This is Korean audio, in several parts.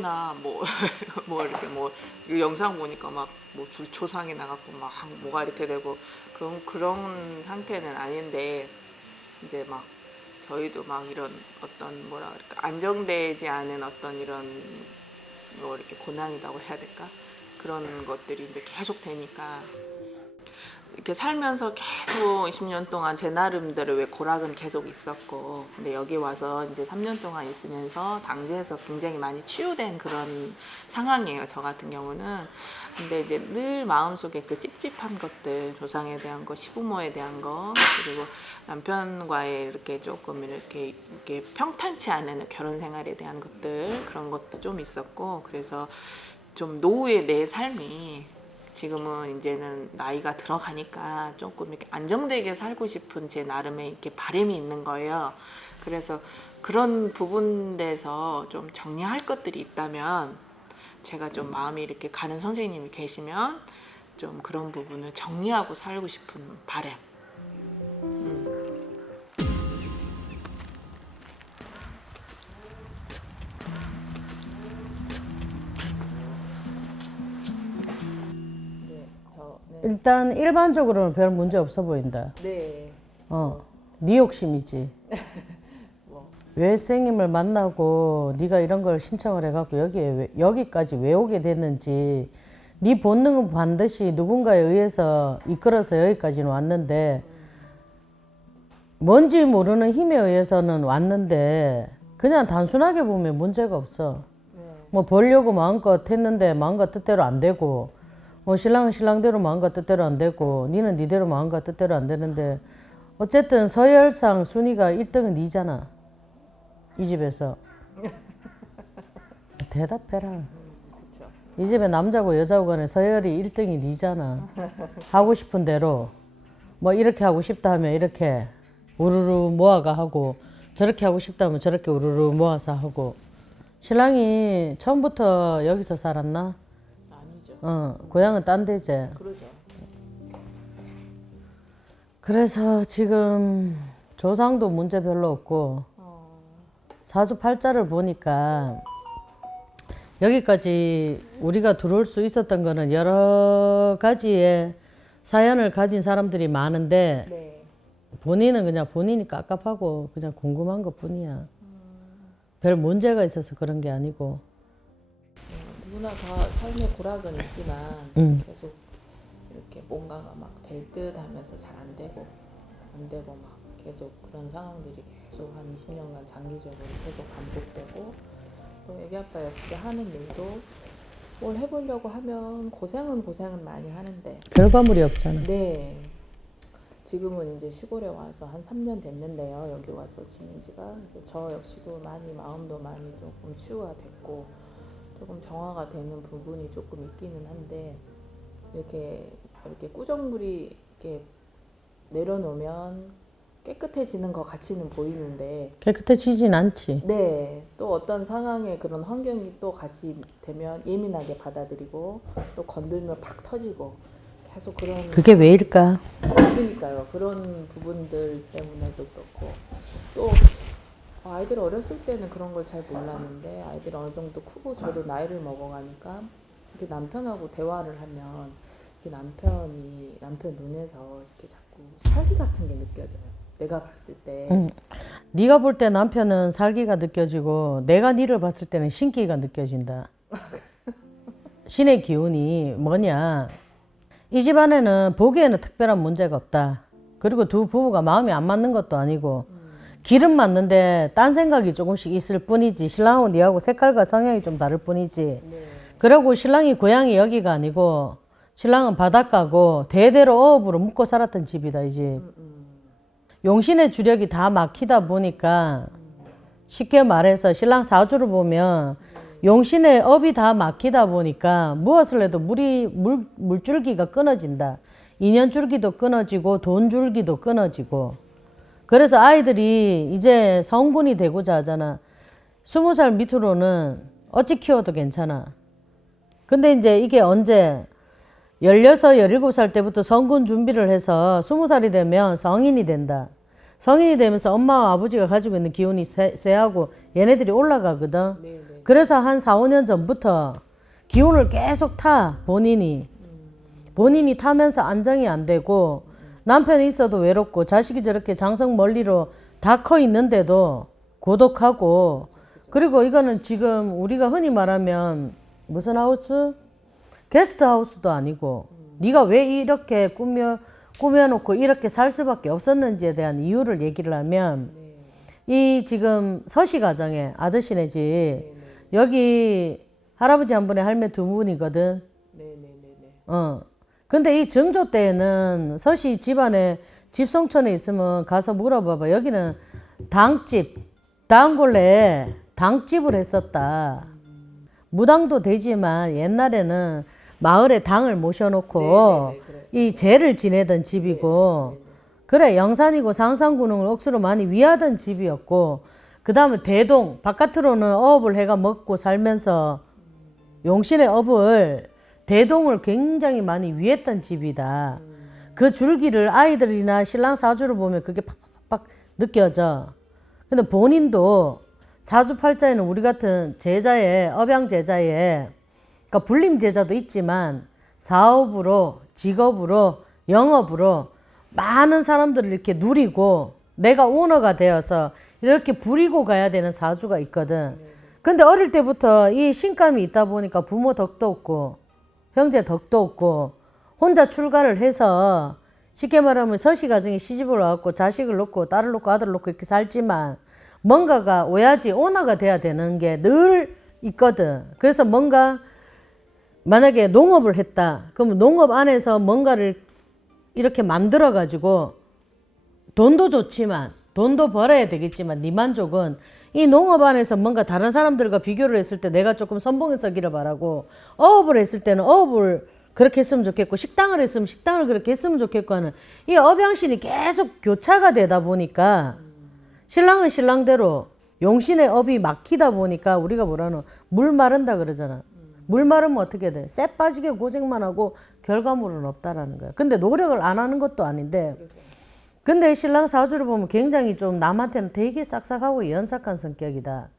거나 뭐 뭐 이렇게 뭐 이 영상 보니까 막 뭐 줄초상이 나갖고 막 뭐가 이렇게 되고 그런 상태는 아닌데 이제 막 저희도 막 이런 어떤 뭐라 그럴까 안정되지 않은 어떤 이런 뭐 이렇게 고난이라고 해야 될까 그런 것들이 이제 계속 되니까 이렇게 살면서 계속 20년 동안 제 나름대로 왜 고락은 계속 있었고 근데 여기 와서 이제 3년 동안 있으면서 당지에서 굉장히 많이 치유된 그런 상황이에요. 저 같은 경우는. 근데 이제 늘 마음속에 그 찝찝한 것들, 조상에 대한 거, 시부모에 대한 거, 그리고 남편과의 이렇게 조금 이렇게 평탄치 않은 결혼 생활에 대한 것들 그런 것도 좀 있었고 그래서 좀 노후의 내 삶이 지금은 이제는 나이가 들어가니까 조금 이렇게 안정되게 살고 싶은 제 나름의 이렇게 바람이 있는 거예요. 그래서 그런 부분에서 좀 정리할 것들이 있다면 제가 좀 마음이 이렇게 가는 선생님이 계시면 좀 그런 부분을 정리하고 살고 싶은 바람. 일단 일반적으로는 별 문제 없어 보인다. 네. 네 욕심이지. 왜 선생님을 만나고 네가 이런 걸 신청을 해갖고 여기까지 왜 오게 됐는지 네 본능은 반드시 누군가에 의해서 이끌어서 여기까지는 왔는데 뭔지 모르는 힘에 의해서는 왔는데 그냥 단순하게 보면 문제가 없어. 뭐 보려고 마음껏 했는데 마음껏 뜻대로 안 되고 뭐 신랑은 신랑대로 마음과 뜻대로 안 되고 니는 니대로 마음과 뜻대로 안 되는데 어쨌든 서열상 순위가 1등은 니잖아. 이 집에서. 대답해라. 이 집에 남자고 여자고 간에 서열이 1등이 니잖아. 하고 싶은 대로 뭐 이렇게 하고 싶다 하면 이렇게 우르르 모아가 하고 저렇게 하고 싶다 하면 저렇게 우르르 모아서 하고 신랑이 처음부터 여기서 살았나? 고향은 딴 데지. 그러죠. 그래서 지금 조상도 문제 별로 없고 사주팔자를 보니까 여기까지 우리가 들어올 수 있었던 거는 여러 가지의 사연을 가진 사람들이 많은데 네. 본인은 그냥 본인이 깝깝하고 그냥 궁금한 것 뿐이야. 별 문제가 있어서 그런 게 아니고. 누구나 다 삶의 고락은 있지만 계속 이렇게 뭔가가 막 될 듯 하면서 잘 안 되고 막 계속 그런 상황들이 계속 한 20년간 장기적으로 계속 반복되고 또 애기 아빠 역시 하는 일도 뭘 해보려고 하면 고생은 많이 하는데 결과물이 없잖아. 네. 지금은 이제 시골에 와서 한 3년 됐는데요. 여기 와서 지낸 지가 이제 저 역시도 많이 마음도 많이 조금 치유가 됐고 조금 정화가 되는 부분이 조금 있기는 한데 이렇게 꾸정물이 이렇게 내려놓으면 깨끗해지는 것 같이는 보이는데 깨끗해지진 않지. 네, 또 어떤 상황에 그런 환경이 또 같이 되면 예민하게 받아들이고 또 건들면 팍 터지고 계속 그런 그게 왜일까? 그러니까요. 그런 부분들 때문에도 그렇고 또 아이들 어렸을 때는 그런 걸 잘 몰랐는데 아이들이 어느 정도 크고 저도 나이를 먹어가니까 이렇게 남편하고 대화를 하면 남편 눈에서 이렇게 자꾸 살기 같은 게 느껴져요. 내가 봤을 때. 네가 볼 때 남편은 살기가 느껴지고 내가 니를 봤을 때는 신기가 느껴진다. 신의 기운이 뭐냐. 이 집안에는 보기에는 특별한 문제가 없다. 그리고 두 부부가 마음이 안 맞는 것도 아니고 길은 맞는데 딴 생각이 조금씩 있을 뿐이지. 신랑하고 니하고 색깔과 성향이 좀 다를 뿐이지. 네. 그리고 신랑이 고향이 여기가 아니고 신랑은 바닷가고 대대로 어업으로 묵고 살았던 집이다 이 집. 용신의 주력이 다 막히다 보니까 쉽게 말해서 신랑 사주를 보면 용신의 업이 다 막히다 보니까 무엇을 해도 물줄기가 끊어진다. 인연줄기도 끊어지고 돈줄기도 끊어지고. 그래서 아이들이 이제 성군이 되고자 하잖아. 20살 밑으로는 어찌 키워도 괜찮아. 근데 이제 이게 언제 16, 17살 때부터 성군 준비를 해서 20살이 되면 성인이 된다. 성인이 되면서 엄마와 아버지가 가지고 있는 기운이 쇠하고 얘네들이 올라가거든. 그래서 한 4, 5년 전부터 기운을 계속 타, 본인이 타면서 안정이 안 되고 남편이 있어도 외롭고 자식이 저렇게 장성 멀리로 다 커 있는데도 고독하고 그리고 이거는 지금 우리가 흔히 말하면 무슨 하우스? 게스트 하우스도 아니고 네가 왜 이렇게 꾸며놓고 이렇게 살 수밖에 없었는지에 대한 이유를 얘기를 하면 이 지금 서씨 가정에 아저씨네 집 여기 할아버지 한 분에 할매 두 분이거든. 근데 이 정조 때에는 서씨 집안에 집성촌에 있으면 가서 물어봐봐. 여기는 당집, 단골레에 당집을 했었다. 무당도 되지만 옛날에는 마을에 당을 모셔놓고 이 제를 지내던 집이고 그래 영산이고 상산군을 억수로 많이 위하던 집이었고 그 다음에 대동 바깥으로는 어업을 해가 먹고 살면서 용신의 업을 대동을 굉장히 많이 위했던 집이다. 그 줄기를 아이들이나 신랑 사주를 보면 그게 팍팍팍 느껴져. 근데 본인도 사주팔자에는 우리 같은 제자의 업양 제자의 그러니까 불림 제자도 있지만 사업으로 직업으로 영업으로 많은 사람들을 이렇게 누리고 내가 오너가 되어서 이렇게 부리고 가야 되는 사주가 있거든. 근데 어릴 때부터 이 신감이 있다 보니까 부모 덕도 없고 형제 덕도 없고 혼자 출가를 해서 쉽게 말하면 서씨 가정에 시집을 와갖고 자식을 놓고 딸을 놓고 아들을 놓고 이렇게 살지만 뭔가가 오야지 오너가 돼야 되는 게 늘 있거든. 그래서 뭔가 만약에 농업을 했다. 그러면 농업 안에서 뭔가를 이렇게 만들어 가지고 돈도 좋지만 돈도 벌어야 되겠지만 네 만족은 이 농업 안에서 뭔가 다른 사람들과 비교를 했을 때 내가 조금 선봉해서기를 바라고 어업을 했을 때는 어업을 그렇게 했으면 좋겠고 식당을 했으면 식당을 그렇게 했으면 좋겠고 하는 이 업양신이 계속 교차가 되다 보니까 신랑은 신랑대로 용신의 업이 막히다 보니까 우리가 뭐라노 물 마른다 그러잖아. 물 마르면 어떻게 돼? 쎄 빠지게 고생만 하고 결과물은 없다라는 거야. 근데 노력을 안 하는 것도 아닌데 근데 신랑 사주를 보면 굉장히 좀 남한테는 되게 싹싹하고 연삭한 성격이다.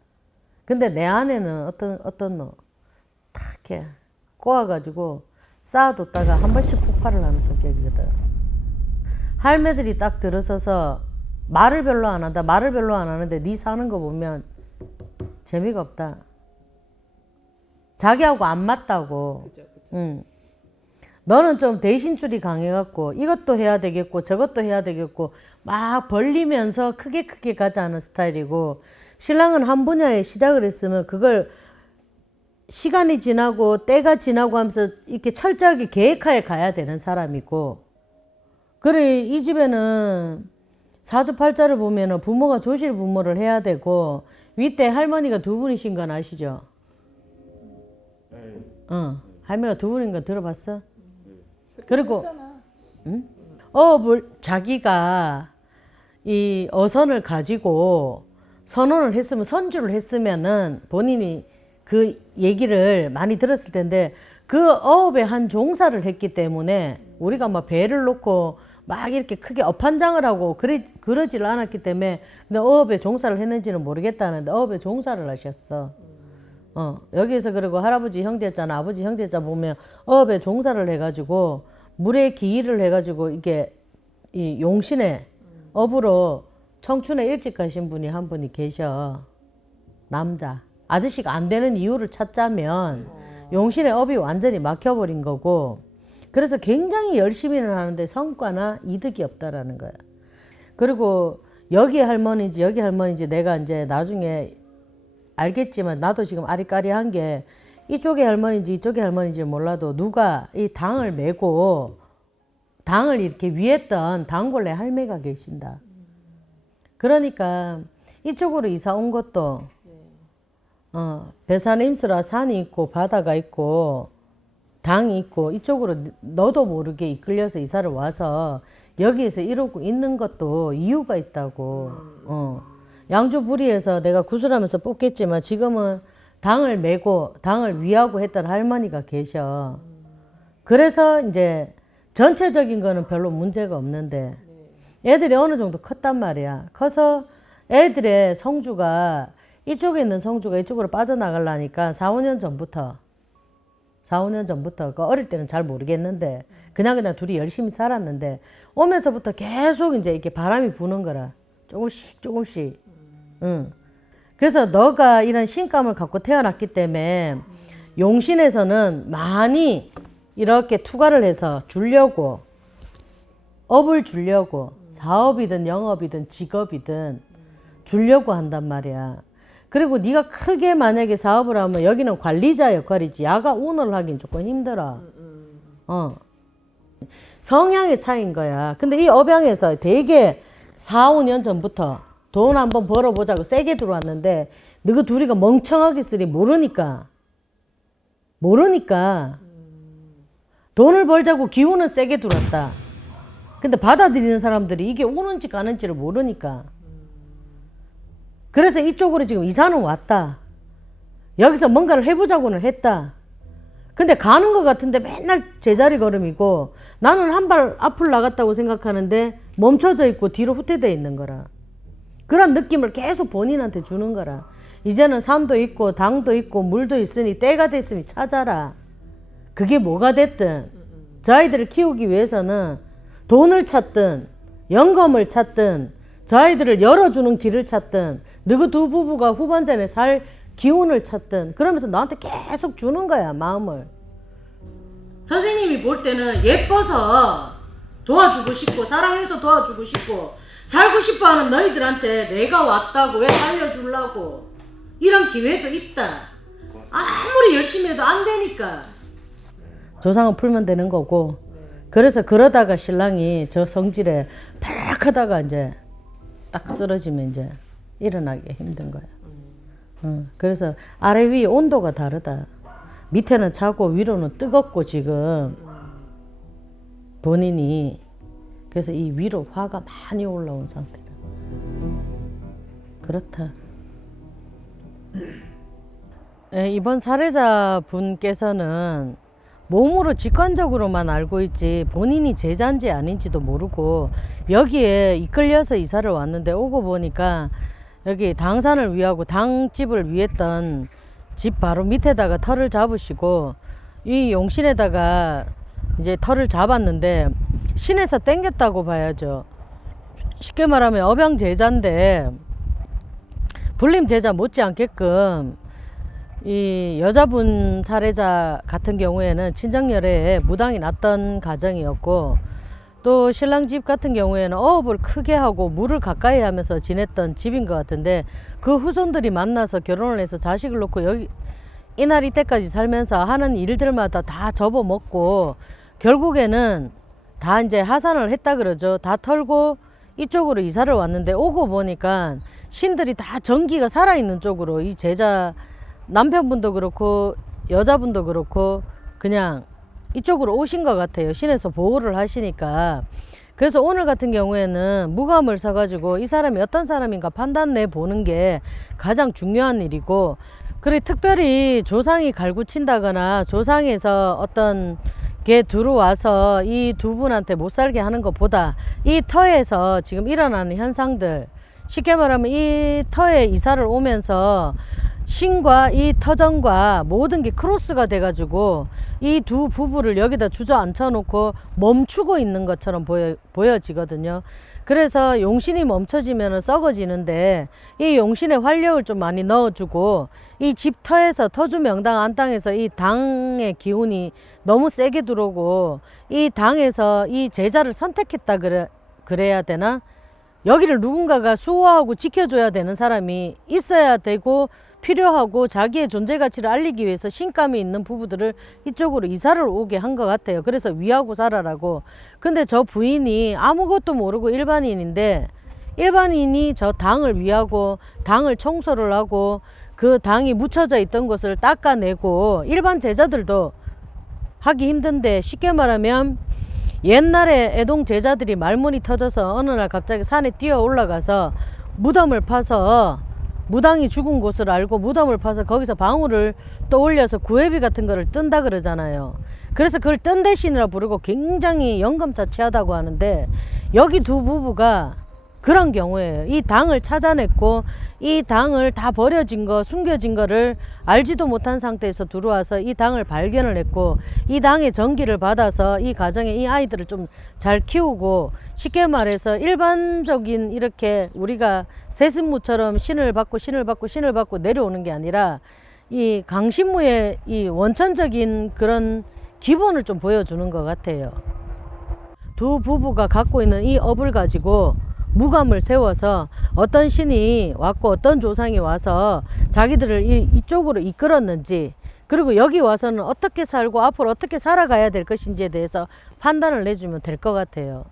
근데 내 아내는 어떤 너? 탁 이렇게 꼬아가지고 쌓아뒀다가 한 번씩 폭발을 하는 성격이거든. 할매들이 딱 들어서서 말을 별로 안 한다. 말을 별로 안 하는데 네 사는 거 보면 재미가 없다. 자기하고 안 맞다고. 응. 너는 좀 대신줄이 강해갖고 이것도 해야 되겠고 저것도 해야 되겠고 막 벌리면서 크게 가자는 스타일이고 신랑은 한 분야에 시작을 했으면 그걸 시간이 지나고 때가 지나고 하면서 이렇게 철저하게 계획하에 가야 되는 사람이고 그래 이 집에는 사주팔자를 보면은 부모가 조실 부모를 해야 되고 윗대 할머니가 두 분이신 건 아시죠? 할머니가 두 분인 거 들어봤어? 그리고 응? 어업을 자기가 이 어선을 가지고 선언을 했으면 선주를 했으면은 본인이 그 얘기를 많이 들었을 텐데 그 어업에 한 종사를 했기 때문에 우리가 막 배를 놓고 막 이렇게 크게 업한장을 하고 그러지를 않았기 때문에 근데 어업에 종사를 했는지는 모르겠다는데 어업에 종사를 하셨어. 여기에서 그리고 할아버지 형제자나 아버지 형제자 보면 어업에 종사를 해가지고 물에 기일을 해가지고 이게 이 용신의 업으로 청춘에 일찍 가신 분이 한 분이 계셔. 남자. 아저씨가 안 되는 이유를 찾자면 용신의 업이 완전히 막혀버린 거고 그래서 굉장히 열심히는 하는데 성과나 이득이 없다라는 거야. 그리고 여기 할머니인지 내가 이제 나중에 알겠지만 나도 지금 아리까리한 게 이쪽의 할머니인지 이쪽의 할머니인지 몰라도 누가 이 당을 메고 당을 이렇게 위했던 단골내 할매가 계신다. 그러니까 이쪽으로 이사 온 것도 배산에 임수라 산이 있고 바다가 있고 당이 있고 이쪽으로 너도 모르게 이끌려서 이사를 와서 여기에서 이러고 있는 것도 이유가 있다고. 양주 부리에서 내가 구슬하면서 뽑겠지만 지금은 당을 메고 당을 위하고 했던 할머니가 계셔. 그래서 이제 전체적인 거는 별로 문제가 없는데 애들이 어느 정도 컸단 말이야. 커서 애들의 성주가 이쪽에 있는 성주가 이쪽으로 빠져나가려니까 4, 5년 전부터 그 어릴 때는 잘 모르겠는데 그냥 둘이 열심히 살았는데 오면서부터 계속 이제 이렇게 바람이 부는 거라. 조금씩. 응. 그래서 너가 이런 신감을 갖고 태어났기 때문에 용신에서는 많이 이렇게 투과를 해서 주려고 업을 주려고 사업이든 영업이든 직업이든 주려고 한단 말이야. 그리고 네가 크게 만약에 사업을 하면 여기는 관리자 역할이지 야가 운을 하긴 조금 힘들어. 성향의 차이인 거야. 근데 이 업양에서 되게 4, 5년 전부터 돈 한번 벌어보자고 세게 들어왔는데 너희 둘이가 멍청하게 쓰리 모르니까 돈을 벌자고 기운은 세게 들어왔다. 근데 받아들이는 사람들이 이게 오는지 가는지를 모르니까 그래서 이쪽으로 지금 이사는 왔다. 여기서 뭔가를 해보자고는 했다. 근데 가는 것 같은데 맨날 제자리 걸음이고 나는 한 발 앞을 나갔다고 생각하는데 멈춰져 있고 뒤로 후퇴되어 있는 거라. 그런 느낌을 계속 본인한테 주는 거라. 이제는 산도 있고 당도 있고 물도 있으니 때가 됐으니 찾아라. 그게 뭐가 됐든 저 아이들을 키우기 위해서는 돈을 찾든 영검을 찾든 저 아이들을 열어주는 길을 찾든 너희 두 부부가 후반전에 살 기운을 찾든 그러면서 나한테 계속 주는 거야 마음을. 선생님이 볼 때는 예뻐서 도와주고 싶고 사랑해서 도와주고 싶고 살고 싶어하는 너희들한테 내가 왔다고 왜 살려주려고 이런 기회도 있다. 아무리 열심히 해도 안 되니까 조상은 풀면 되는 거고. 그래서 그러다가 신랑이 저 성질에 팍 하다가 이제 딱 쓰러지면 이제 일어나기 힘든 거야. 그래서 아래 위 온도가 다르다. 밑에는 차고 위로는 뜨겁고 지금 본인이 그래서 이 위로 화가 많이 올라온 상태라. 그렇다. 이번 사례자 분께서는 몸으로 직관적으로만 알고 있지 본인이 제자인지 아닌지도 모르고 여기에 이끌려서 이사를 왔는데 오고 보니까 여기 당산을 위하고 당집을 위했던 집 바로 밑에다가 터를 잡으시고 이 용신에다가 이제 터를 잡았는데 신에서 땡겼다고 봐야죠. 쉽게 말하면 업양 제자인데 불림 제자 못지않게끔 이 여자분 사례자 같은 경우에는 친정열애에 무당이 났던 가정이었고 또 신랑 집 같은 경우에는 어업을 크게 하고 물을 가까이 하면서 지냈던 집인 것 같은데 그 후손들이 만나서 결혼을 해서 자식을 놓고 여기 이날 이때까지 살면서 하는 일들마다 다 접어먹고 결국에는 다 이제 하산을 했다 그러죠. 다 털고 이쪽으로 이사를 왔는데 오고 보니까 신들이 다 전기가 살아있는 쪽으로 이 제자 남편분도 그렇고 여자분도 그렇고 그냥 이쪽으로 오신 것 같아요. 신에서 보호를 하시니까. 그래서 오늘 같은 경우에는 무감을 사가지고 이 사람이 어떤 사람인가 판단 내보는 게 가장 중요한 일이고 그리고 특별히 조상이 갈구친다거나 조상에서 어떤 게 들어와서 이 두 분한테 못 살게 하는 것보다 이 터에서 지금 일어나는 현상들 쉽게 말하면 이 터에 이사를 오면서 신과 이 터전과 모든 게 크로스가 돼가지고 이 두 부부를 여기다 주저앉혀 놓고 멈추고 있는 것처럼 보여지거든요. 그래서 용신이 멈춰지면 썩어지는데 이 용신에 활력을 좀 많이 넣어주고 이 집터에서 터주 명당 안땅에서 이 당의 기운이 너무 세게 들어오고 이 당에서 이 제자를 선택했다 그래야 되나? 여기를 누군가가 수호하고 지켜줘야 되는 사람이 있어야 되고 필요하고 자기의 존재 가치를 알리기 위해서 신감이 있는 부부들을 이쪽으로 이사를 오게 한 것 같아요. 그래서 위하고 살아라고. 근데 저 부인이 아무것도 모르고 일반인인데 일반인이 저 당을 위하고 당을 청소를 하고 그 당이 묻혀져 있던 것을 닦아내고 일반 제자들도 하기 힘든데 쉽게 말하면 옛날에 애동 제자들이 말문이 터져서 어느 날 갑자기 산에 뛰어 올라가서 무덤을 파서 무당이 죽은 곳을 알고 무덤을 파서 거기서 방울을 떠올려서 구애비 같은 거를 뜬다 그러잖아요. 그래서 그걸 뜬 대신이라 부르고 굉장히 연금사치하다고 하는데, 여기 두 부부가 그런 경우에요. 이 당을 찾아냈고 이 당을 다 버려진 거, 숨겨진 거를 알지도 못한 상태에서 들어와서 이 당을 발견을 했고, 이 당의 전기를 받아서 이 가정에 이 아이들을 좀 잘 키우고, 쉽게 말해서 일반적인 이렇게 우리가 세신무처럼 신을 받고 내려오는 게 아니라 이 강신무의 이 원천적인 그런 기본을 좀 보여주는 것 같아요. 두 부부가 갖고 있는 이 업을 가지고 무감을 세워서 어떤 신이 왔고 어떤 조상이 와서 자기들을 이쪽으로 이끌었는지, 그리고 여기 와서는 어떻게 살고 앞으로 어떻게 살아가야 될 것인지에 대해서 판단을 내주면 될 것 같아요.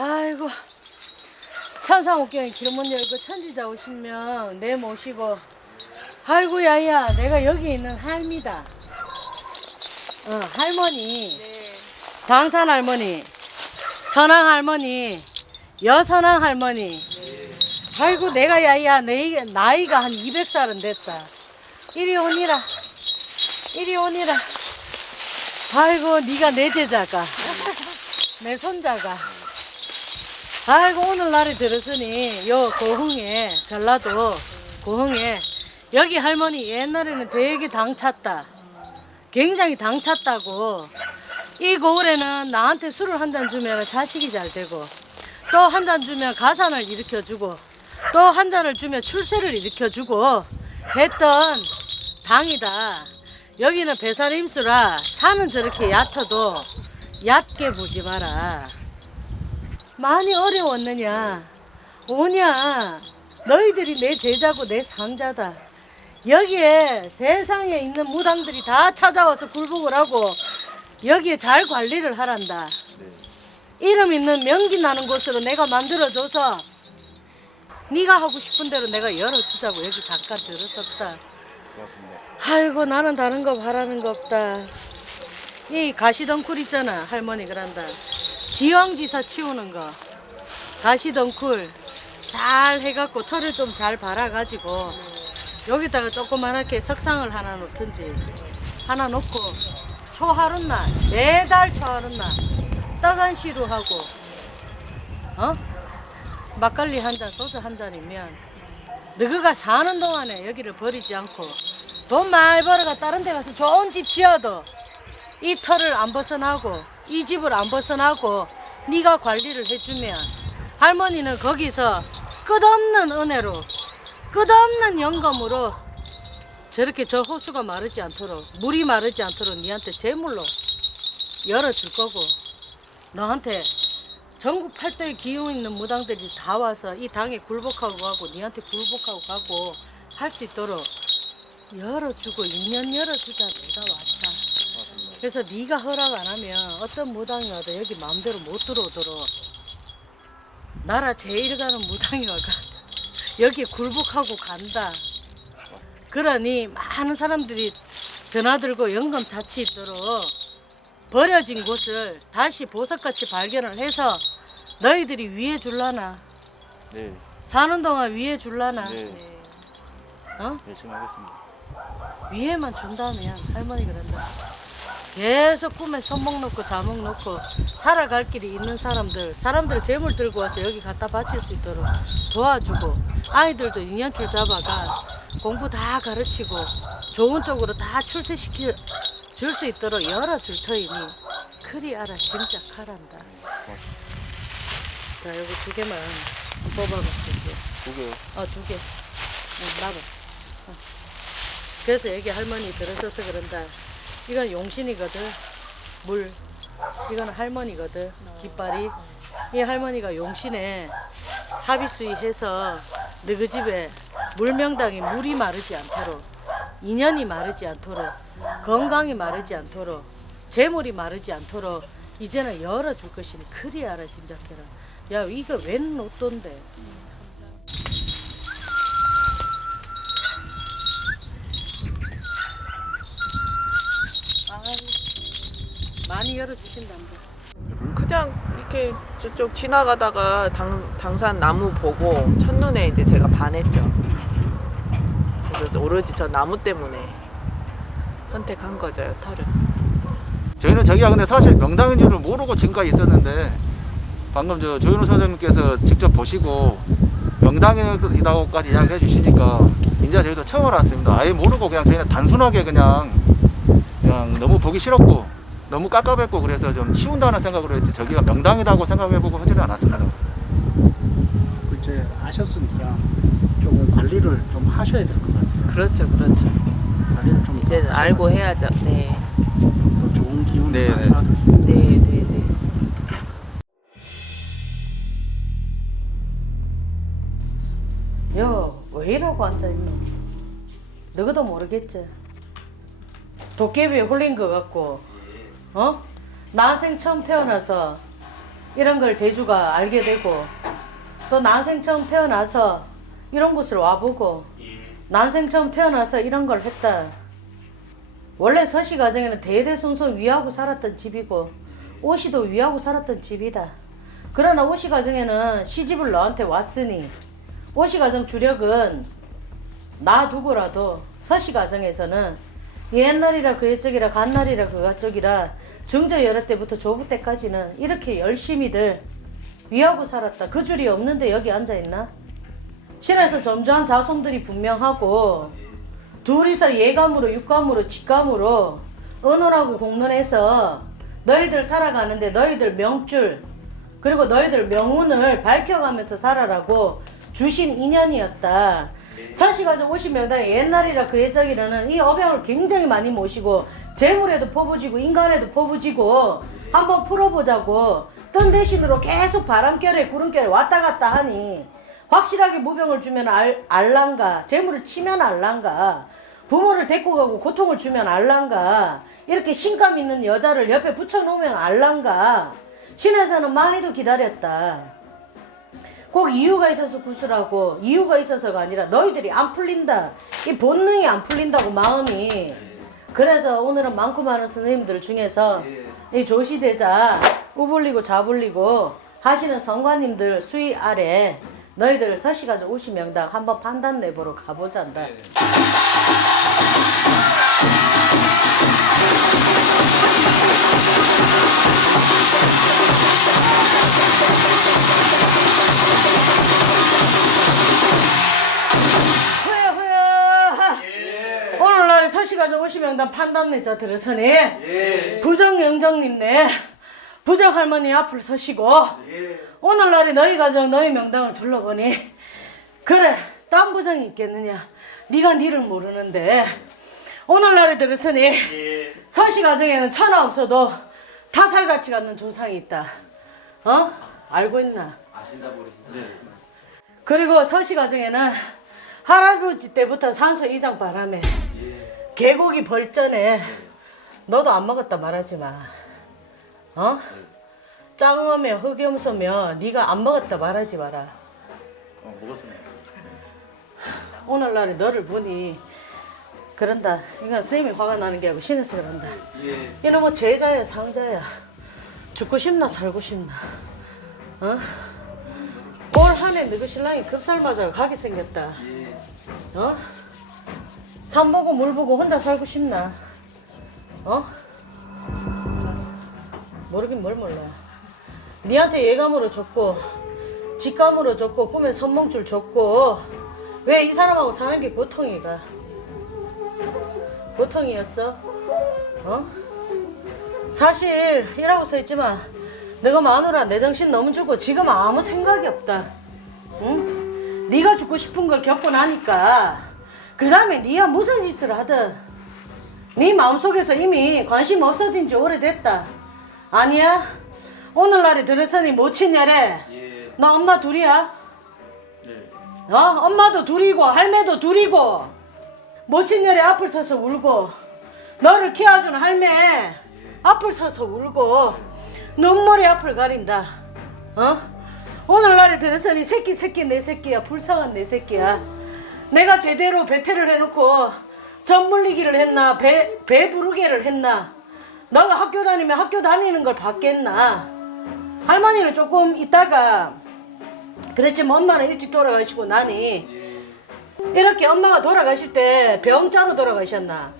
아이고, 천상옥경에 길문 열고 천지자 오시면 내 모시고, 아이고 야야, 내가 여기 있는 할미다. 할머니, 당산 할머니, 선왕 할머니, 여선왕 할머니. 아이고 내가 야야, 나이가 한 200살은 됐다. 이리 오니라, 이리 오니라. 아이고 네가 내 제자가, 내 손자가. 아이고 오늘 날이 들었으니 요 고흥에, 전라도 고흥에 여기 할머니 옛날에는 되게 당 찼다. 굉장히 당 찼다고. 이 고을에는 나한테 술을 한 잔 주면 자식이 잘 되고, 또 한 잔 주면 가산을 일으켜주고, 또 한 잔을 주면 출세를 일으켜주고 했던 당이다. 여기는 배살임수라 산은 저렇게 얕아도 얕게 보지 마라. 많이 어려웠느냐? 오냐? 너희들이 내 제자고 내 상자다. 여기에 세상에 있는 무당들이 다 찾아와서 굴복을 하고 여기에 잘 관리를 하란다. 이름 있는 명기 나는 곳으로 내가 만들어줘서 네가 하고 싶은 대로 내가 열어주자고 여기 잠깐 들었었다. 고맙습니다. 아이고 나는 다른 거 바라는 거 없다. 이 가시덩쿨 있잖아. 할머니 그런다. 기왕지사 치우는 거 가시덩쿨 잘 해갖고 털을 좀 잘 발아가지고 여기다가 조그만하게 석상을 하나 놓든지 하나 놓고 초하룻날, 매달 초하룻날 떡안시루 하고 막걸리 한 잔, 소주 한 잔이면 너희가 사는 동안에 여기를 버리지 않고 돈 많이 벌어가 다른 데 가서 좋은 집 지어도 이 털을 안 벗어나고 이 집을 안 벗어나고 네가 관리를 해주면 할머니는 거기서 끝없는 은혜로 끝없는 영감으로 저렇게 저 호수가 마르지 않도록, 물이 마르지 않도록 니한테 제물로 열어줄 거고, 너한테 전국 팔도에 기운 있는 무당들이 다 와서 이 당에 굴복하고 가고 니한테 굴복하고 가고 할 수 있도록 열어주고 2년 열어주자. 내가 왔다. 그래서 네가 허락 안 하면 어떤 무당이 와도 여기 마음대로 못 들어오도록 나라 제일 가는 무당이 와가 여기 굴복하고 간다. 그러니 많은 사람들이 드나들고 영감 자치 있도록 버려진 곳을 다시 보석같이 발견을 해서 너희들이 위해 줄라나? 네, 사는 동안 위해 줄라나? 네. 열심히 하겠습니다. 위에만 준다면 할머니 그런다. 계속 꿈에 손목 놓고 자목 놓고 살아갈 길이 있는 사람들 재물 들고 와서 여기 갖다 바칠 수 있도록 도와주고, 아이들도 인연줄 잡아가 공부 다 가르치고 좋은 쪽으로 다 출세시켜 줄 수 있도록 열어줄 터이니 그리 알아 짐작하란다. 자, 여기 2개만 뽑아볼게. 2개요? 2개. 놔봐. 그래서 여기 할머니 들어서서 그런다. 이건 용신이거든. 물. 이건 할머니거든. 깃발이. 이 할머니가 용신에 합의수의해서 너희 집에 물명당에 물이 마르지 않도록, 인연이 마르지 않도록, 건강이 마르지 않도록, 재물이 마르지 않도록 이제는 열어줄 것이니 그리 알아 짐작해라. 야 이거 웬 옷돈데? 많이 열어주신답니다. 그냥 이렇게 저쪽 지나가다가 당산 나무 보고 첫눈에 이제 제가 반했죠. 그래서 오로지 저 나무 때문에 선택한 거죠, 털을. 저희는 저기가 근데 사실 명당인 줄을 모르고 지금까지 있었는데 방금 저 조현우 선생님께서 직접 보시고 명당이라고까지 이야기해 주시니까 이제 저희도 처음 알았습니다. 아예 모르고 그냥 저희는 단순하게 그냥 너무 보기 싫었고 너무 깝깝했고 그래서 좀 치운다는 생각으로 했지 저기가 명당이라고 생각해보고 하지는 않았습니다. 이제 아셨으니까 조금 관리를 좀 하셔야 될 것 같아요. 그렇죠, 그렇죠. 관리를 좀 이제 더 알고 해야죠. 네, 더 좋은 기운 네, 많이 네. 받을 수 있는. 네, 네, 네. 야왜 이러고 앉아있노? 너희도 모르겠지? 도깨비에 홀린 것 같고 어? 난생 처음 태어나서 이런 걸 대주가 알게 되고 또 난생 처음 태어나서 이런 곳을 와보고 난생 처음 태어나서 이런 걸 했다. 원래 서씨 가정에는 대대손손 위하고 살았던 집이고 오씨도 위하고 살았던 집이다. 그러나 오씨 가정에는 시집을 너한테 왔으니 오씨 가정 주력은 놔두고라도 서씨 가정에서는 옛날이라 그쪽이라 간날이라 그쪽이라 중저 여러 때부터 조부 때까지는 이렇게 열심히들 위하고 살았다. 그 줄이 없는데 여기 앉아있나? 신에서 점주한 자손들이 분명하고 둘이서 예감으로 육감으로 직감으로 언론하고 공론해서 너희들 살아가는데 너희들 명줄 그리고 너희들 명운을 밝혀가면서 살아라고 주신 인연이었다. 서씨가족 50명당 옛날이라 그 예적이라는 이 업양을 굉장히 많이 모시고 재물에도 퍼부지고 인간에도 퍼부지고 한번 풀어보자고 뜬 대신으로 계속 바람결에 구름결에 왔다 갔다 하니 확실하게 무병을 주면 알란가 재물을 치면 알란가 부모를 데리고 가고 고통을 주면 알란가 이렇게 신감 있는 여자를 옆에 붙여놓으면 알란가 신에서는 많이도 기다렸다. 꼭 이유가 있어서 구슬하고 이유가 있어서가 아니라 너희들이 안 풀린다. 이 본능이 안 풀린다고 마음이. 그래서 오늘은 많고 많은 선생님들 중에서 이 조시제자 우불리고 좌불리고 하시는 성관님들 수위 아래 너희들 서씨가족 50명당 한번 판단 내보러 가보자한다. 오늘날 서씨가족 50명당 판단 내자 들으서니 부정영정님네 부정할머니 앞을 서시고 오늘날에 너희 가정 너희 명당을 둘러보니 그래 딴 부정이 있겠느냐 네가 니를 모르는데 오늘날에 들으서니 서씨 가정에는 천하 없어도 타살같이 갖는 조상이 있다. 어? 알고 있나? 아신다 모르겠네. 그리고 서씨 가정에는 할아버지 때부터 산소 이장 바람에 개고기 벌전에 너도 안 먹었다 말하지 마. 어? 짱어며 흑염소며 네가 안 먹었다 말하지 마라. 먹었습니다. 오늘날에 너를 보니 그런다. 이건 선생님이 화가 나는 게 아니고 신에서 그런다. 이놈의 제자야 상자야. 죽고 싶나 살고 싶나. 어? 올 한해 너희 신랑이 급살 맞아 가게 생겼다. 어? 산 보고 물 보고 혼자 살고 싶나. 어? 모르긴 뭘 몰라. 니한테 예감으로 줬고 직감으로 줬고 꿈에 선몽줄 줬고 왜 이 사람하고 사는 게 고통이가. 고통이었어? 어? 사실 이라고 써있지만 너가 마누라 내 정신 너무 주고 지금 아무 생각이 없다. 응? 네가 죽고 싶은 걸 겪고 나니까 그 다음에 네가 무슨 짓을 하든 네 마음속에서 이미 관심 없어진 지 오래됐다. 아니야? 오늘날에 들어서니 모친녀래. 너 엄마 둘이야? 어? 엄마도 둘이고 할매도 둘이고 모친녀래 앞을 서서 울고 너를 키워주는 할매 앞을 서서 울고 눈물이 앞을 가린다. 어? 오늘날에 들어서니 새끼 내 새끼야. 불쌍한 내 새끼야. 내가 제대로 배태를 해놓고 젖물리기를 했나 배 부르게를 했나. 너가 학교 다니면 학교 다니는 걸 봤겠나. 할머니는 조금 있다가 그랬지만 엄마는 일찍 돌아가시고 나니 이렇게 엄마가 돌아가실 때 병자로 돌아가셨나.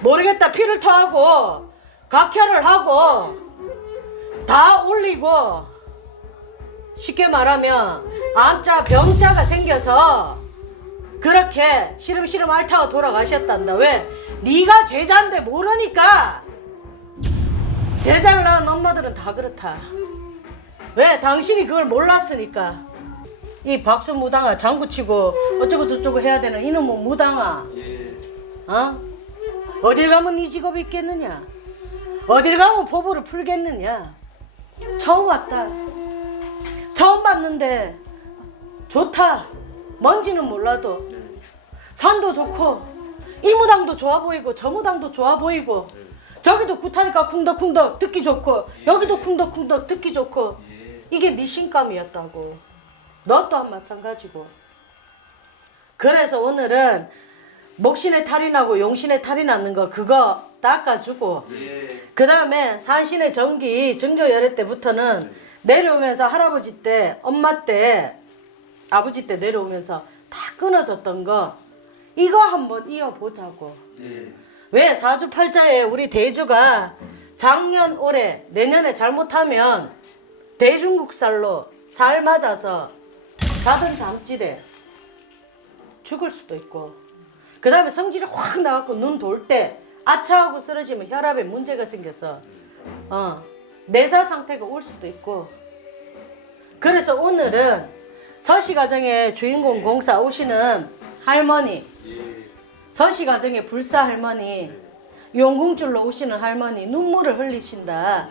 모르겠다. 피를 토하고 각혈을 하고 다 올리고 쉽게 말하면 암자 병자가 생겨서 그렇게 시름시름 앓다가 돌아가셨단다. 왜? 네가 제자인데 모르니까. 제자를 낳은 엄마들은 다 그렇다. 왜? 당신이 그걸 몰랐으니까. 이 박수 무당아 장구치고 어쩌고 저쩌고 해야 되는 이놈의 무당아. 어딜 가면 네 직업이 있겠느냐. 어딜 가면 포부를 풀겠느냐. 처음 왔다. 처음 봤는데 좋다. 뭔지는 몰라도 산도 좋고 이 무당도 좋아 보이고 저 무당도 좋아 보이고 저기도 굿하니까 쿵덕쿵덕 듣기 좋고 여기도 쿵덕쿵덕 듣기 좋고 이게 네 신감이었다고. 너 또한 마찬가지고. 그래서 오늘은 목신의 탈이 나고 용신의 탈이 나는 거 그거 닦아주고 그 다음에 산신의 정기 증조열애 때부터는 내려오면서 할아버지 때 엄마 때 아버지 때 내려오면서 다 끊어졌던 거 이거 한번 이어보자고. 왜? 사주팔자에 우리 대주가 작년 올해 내년에 잘못하면 대중국살로 살 맞아서 자던 잠질에 죽을 수도 있고 그 다음에 성질이 확 나갖고 눈 돌 때 아차하고 쓰러지면 혈압에 문제가 생겨서 내사 상태가 올 수도 있고. 그래서 오늘은 서시가정의 주인공 공사 오시는 할머니, 서시가정의 불사 할머니, 용궁줄로 오시는 할머니 눈물을 흘리신다.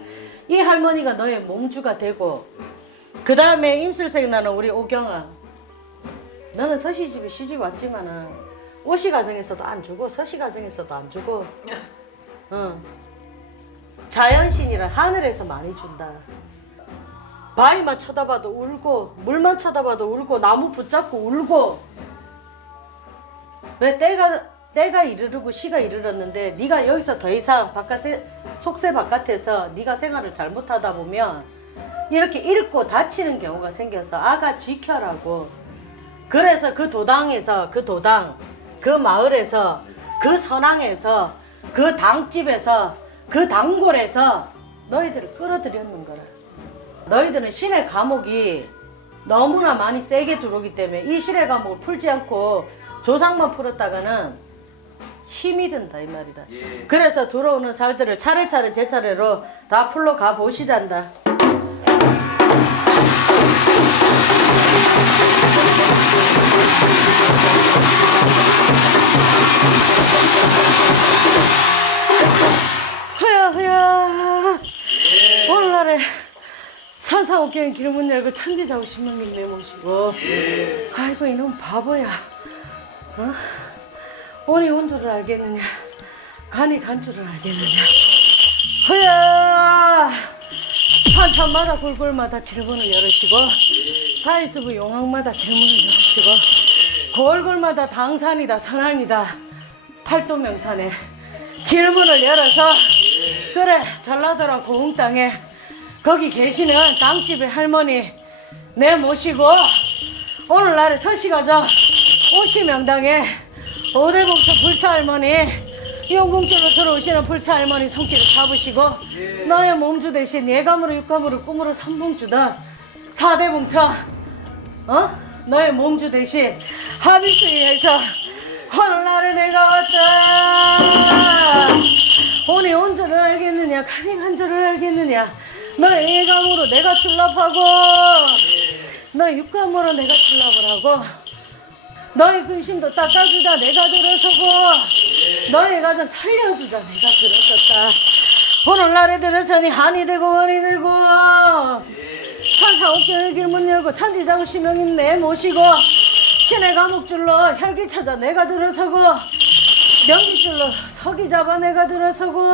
이 할머니가 너의 몸주가 되고 그 다음에 임술색 나는 우리 오경아, 너는 서시집에 시집 왔지만은 오시가정에서도 안 주고 서시가정에서도 안 주고 자연신이라 하늘에서 많이 준다. 바위만 쳐다봐도 울고 물만 쳐다봐도 울고 나무 붙잡고 울고. 왜? 때가 이르르고 시가 이르렀는데 네가 여기서 더 이상 속세 바깥에서 네가 생활을 잘못하다 보면 이렇게 잃고 다치는 경우가 생겨서 아가 지켜라고. 그래서 그 도당에서 그 마을에서 그 선왕에서 그 당집에서 그 단골에서 너희들을 끌어들였는 거라. 너희들은 신의 감옥이 너무나 많이 세게 들어오기 때문에 이 신의 감옥을 풀지 않고 조상만 풀었다가는 힘이 든다 이 말이다. 그래서 들어오는 살들을 차례차례 제 차례로 다 풀러 가 보시단다. 허야 오늘날에 천상옥경 길문 열고 천지자고 신명님 내모시고 아이고 이놈 바보야. 온이 온 줄을 알겠느냐 간이 간 줄을 알겠느냐. 허야 산천마다 골골마다 길문을 열으시고 사이수부 용왕마다 길문을 열으시고 골골마다 당산이다 선왕이다 팔도명산에 길문을 열어서 그래 전라도랑 고흥 땅에 거기 계시는 당집의 할머니 내 모시고 오늘날에 서시가정 오시명당에 오대봉처 불사할머니 용궁줄로 들어오시는 불사할머니 손길을 잡으시고 너의 몸주 대신 예감으로 육감으로 꿈으로 선봉주다 사대봉처 너의 몸주 대신 합의수위에서 오늘날에 내가 왔다. 오니 온 줄을 알겠느냐 간이 간 줄을 알겠느냐. 너의 예감으로 내가 출납하고 너의 육감으로 내가 출납을 하고 너의 근심도 닦아주자 내가 들어서고 너의 가정 살려주자 내가 들어섰다. 오늘날에 들어서니 한이 되고 원이 되고 산사옥경의 길문 열고 천지자구 시명인 내 모시고 신의 감옥줄로 혈기 찾아 내가 들어서고 명기줄로 서기 잡아 내가 들어서고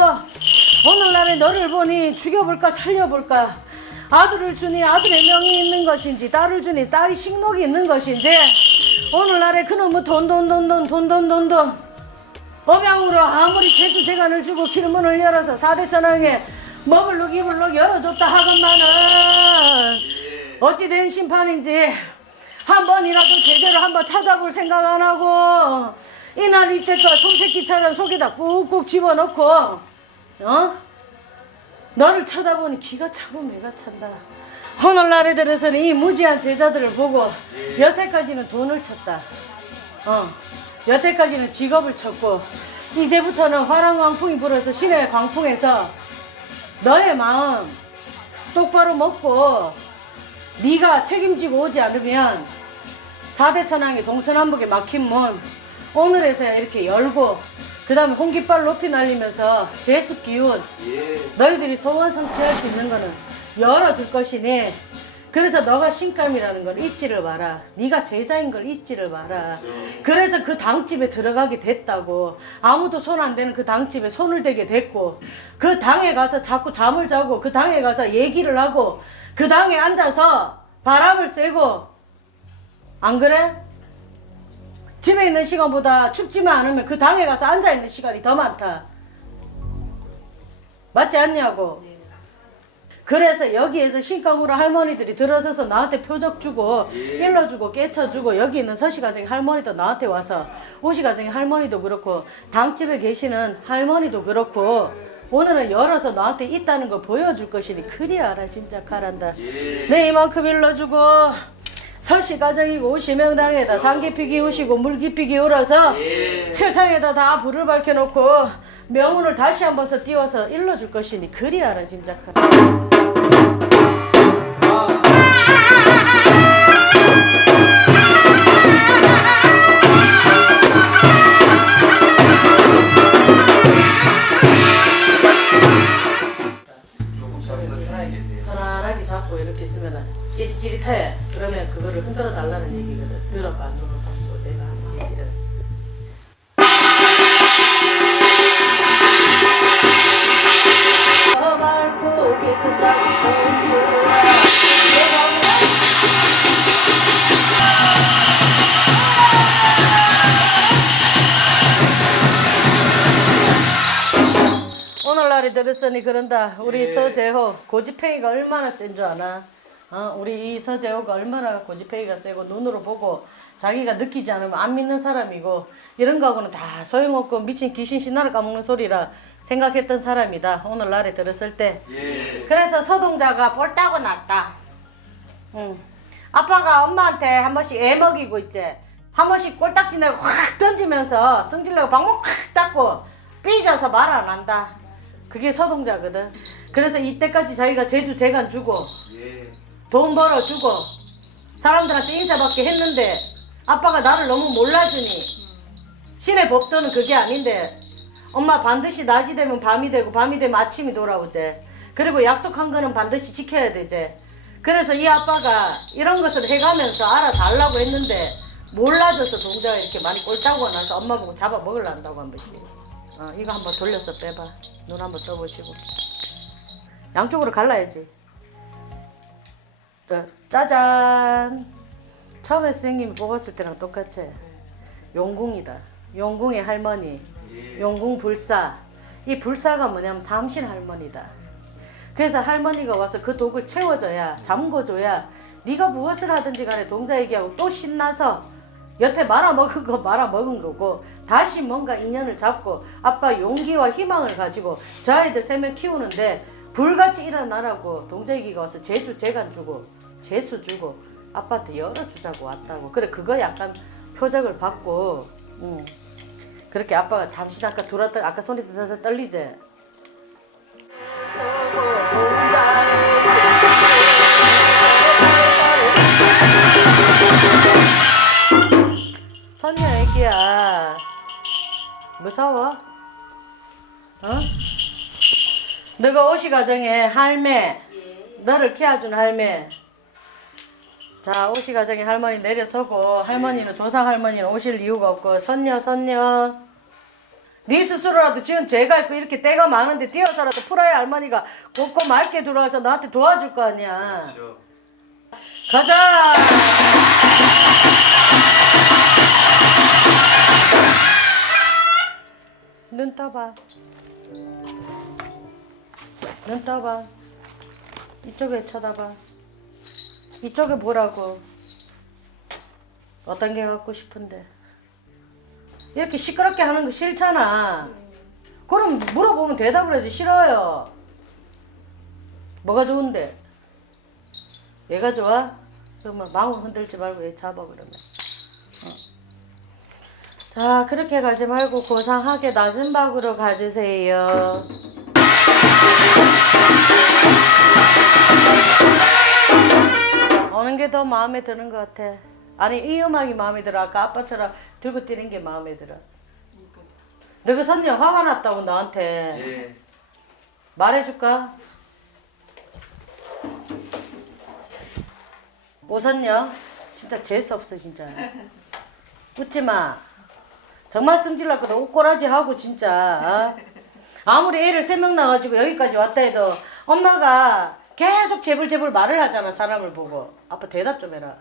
오늘날에 너를 보니 죽여볼까 살려볼까 아들을 주니 아들의 명이 있는 것인지 딸을 주니 딸이 식록이 있는 것인지 오늘날에 그놈의 돈 업양으로 아무리 제주재간을 주고 길문을 열어서 사대천왕에 먹을록 입을록 열어줬다 하건만은 어찌된 심판인지 한 번이라도 제대로 한번 찾아볼 생각 안 하고 이날 이때껏 손새끼처럼 속에다 꾹꾹 집어넣고 너를 쳐다보니 기가 차고 매가 찬다. 오늘날에 들어서는 이 무지한 제자들을 보고 여태까지는 돈을 쳤다. 여태까지는 직업을 쳤고 이제부터는 화랑광풍이 불어서 신의 광풍에서 너의 마음 똑바로 먹고 네가 책임지고 오지 않으면 사대천왕의 동서남북에 막힌 문 오늘에서야 이렇게 열고 그 다음에 홍깃발 높이 날리면서 죄수 기운 너희들이 소원 성취할 수 있는 거는 열어줄 것이니 그래서 너가 신감이라는 걸 잊지를 마라. 네가 제자인 걸 잊지를 마라. 그래서 그 당집에 들어가게 됐다고. 아무도 손 안 대는 그 당집에 손을 대게 됐고 그 당에 가서 자꾸 잠을 자고 그 당에 가서 얘기를 하고 그 당에 앉아서 바람을 쐬고 안 그래? 집에 있는 시간보다 춥지만 않으면 그 당에 가서 앉아있는 시간이 더 많다. 맞지 않냐고. 그래서 여기에서 신감으로 할머니들이 들어서서 나한테 표적 주고 일러주고 깨쳐주고 여기 있는 서시가정의 할머니도 나한테 와서 오시가정의 할머니도 그렇고 당집에 계시는 할머니도 그렇고 오늘은 열어서 너한테 있다는 걸 보여줄 것이니 그리 알아 진짜 가란다. 네 이만큼 일러주고 서시가정이고 오시명당에다 산깊이 기우시고 물 깊이 기울어서 칠상에다 다 불을 밝혀놓고 명운을 다시 한 번서 띄워서 일러줄 것이니 그리 알아 진짜 가란다. 편안하게 잡고 이렇게 쓰면 찌릿찌릿해. 그러면 그거를 흔들어 달라는 얘기거든. 들어봐 눈을 감고 내가 하는 얘기를. 맑고 깨끗하게 좋은 주야 오늘날이 들었으니 그런다. 우리 서재호 고집행이가 얼마나 센 줄 아나? 우리 이 서재호가 얼마나 고집행이가 세고 눈으로 보고 자기가 느끼지 않으면 안 믿는 사람이고 이런 거하고는 다 소용없고 미친 귀신 신나를 까먹는 소리라 생각했던 사람이다. 오늘날에 들었을 때. 그래서 서동자가 꼴따고 났다. 아빠가 엄마한테 한 번씩 애 먹이고 있지. 한 번씩 꼴딱지 내고 확 던지면서 성질내고 방문 확 닫고 삐져서 말 안 한다. 그게 서동자거든. 그래서 이때까지 자기가 제주 재간 주고 돈 벌어주고 사람들한테 인사받게 했는데 아빠가 나를 너무 몰라주니 신의 법도는 그게 아닌데 엄마 반드시 낮이 되면 밤이 되고 밤이 되면 아침이 돌아오제. 그리고 약속한 거는 반드시 지켜야 되제. 그래서 이 아빠가 이런 것을 해가면서 알아달라고 했는데 몰라줘서 동자가 이렇게 많이 꼴따고 나서 엄마 보고 잡아 먹으려고 한 번씩. 이거 한번 돌려서 빼봐. 눈 한번 떠보시고. 양쪽으로 갈라야지. 짜잔. 처음에 선생님이 뽑았을 때랑 똑같지? 용궁이다. 용궁의 할머니. 용궁 불사. 이 불사가 뭐냐면 삼신 할머니다. 그래서 할머니가 와서 그 독을 채워줘야 잠궈줘야 네가 무엇을 하든지 간에 동자 얘기하고 또 신나서 여태 말아먹은 거 말아먹은 거고 다시 뭔가 인연을 잡고 아빠 용기와 희망을 가지고 저 아이들 3명 키우는데 불같이 일어나라고 동자 얘기가 와서 제주 재간 주고 재수 주고 아빠한테 열어주자고 왔다고. 그래 그거 약간 표적을 받고 그렇게 아빠가 잠시 잠깐 들어왔다가 아까 손이 떨리지? 선녀 애기야 무서워? 너가 오시가정에 할매 너를 키워준 할매. 자 오시가정에 할머니 내려서고 할머니는 조상 할머니는 오실 이유가 없고 선녀 네 스스로라도 지금 죄가 있고 이렇게 때가 많은데 뛰어서라도 풀어야 할머니가 곱고 맑게 들어와서 나한테 도와줄 거 아니야. 그렇죠. 가자. 눈 떠봐. 눈 떠봐. 이쪽에 쳐다봐. 이쪽에 보라고. 어떤 게 갖고 싶은데. 이렇게 시끄럽게 하는 거 싫잖아. 그럼 물어보면 대답을 해야지. 싫어요. 뭐가 좋은데? 얘가 좋아? 그러면 마음 흔들지 말고 얘 잡아 그러면. 자, 그렇게 가지 말고 고상하게 낮은 박으로 가주세요. 어느 게 더 마음에 드는 것 같아? 아니, 이 음악이 마음에 들어? 아까 아빠처럼 들고 뛰는 게 마음에 들어? 너그 선녀 화가 났다고 나한테. 예. 말해줄까? 오선녀 진짜 재수없어 진짜. 웃지마. 정말 승질났거든. 옷꼬라지 하고 진짜. 어? 아무리 애를 3명 낳아가지고 여기까지 왔다 해도 엄마가 계속 재불재불 말을 하잖아. 사람을 보고. 아빠 대답 좀 해라.